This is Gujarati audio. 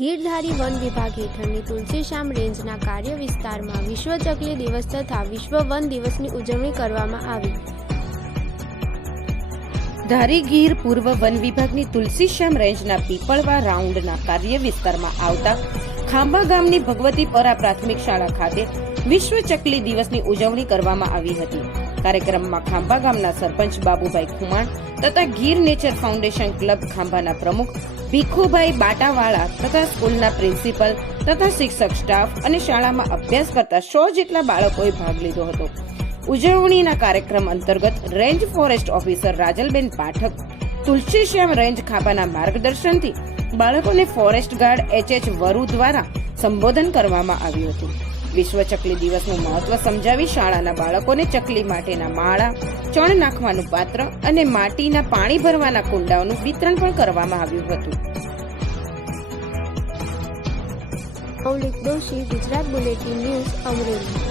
ગીરધારી વન વિભાગ હેઠળની તુલસીશ્યામ રેન્જના કાર્ય વિસ્તારમાં વિશ્વ ચકલી દિવસ તથા વિશ્વ વન દિવસની ઉજવણી કરવામાં આવી। ધારી ગીર પૂર્વ વન વિભાગની તુલસીશ્યામ રેન્જના પીપળવા રાઉન્ડના કાર્ય વિસ્તારમાં આવતા ખાંભા ગામની ભગવતીપરા પ્રાથમિક શાળા ખાતે વિશ્વ ચકલી દિવસની ઉજવણી કરવામાં આવી હતી। કાર્યક્રમમાં ખાંભા ગામના સરપંચ બાબુભાઈ ખુમાણ તથા ગીર નેચર ફાઉન્ડેશન ક્લબ ખાંભાના પ્રમુખ ભીખુભાઈ બાટાવાળા તથા સ્કૂલના પ્રિન્સિપલ તથા શિક્ષક સ્ટાફ અને શાળામાં અભ્યાસ કરતા 100 જેટલા બાળકોએ ભાગ લીધો હતો। ઉજવણીના કાર્યક્રમ અંતર્ગત range forest officer Rajalben Pathak Tulsishyam range ખાંભાના માર્ગદર્શનથી બાળકોને ફોરેસ્ટ ગાર્ડ HH વરુ દ્વારા સંબોધન કરવામાં આવ્યું હતું। વિશ્વ ચકલી દિવસનું મહત્વ સમજાવી શાળાના બાળકોને ચકલી માટેના માળા, ચણ નાખવાનું પાત્ર અને માટીના પાણી ભરવાના કુંડાઓનું વિતરણ પણ કરવામાં આવ્યું હતું। મૌલિક દોશી, ગુજરાત બુલેટિન ન્યૂઝ, અમરેલી।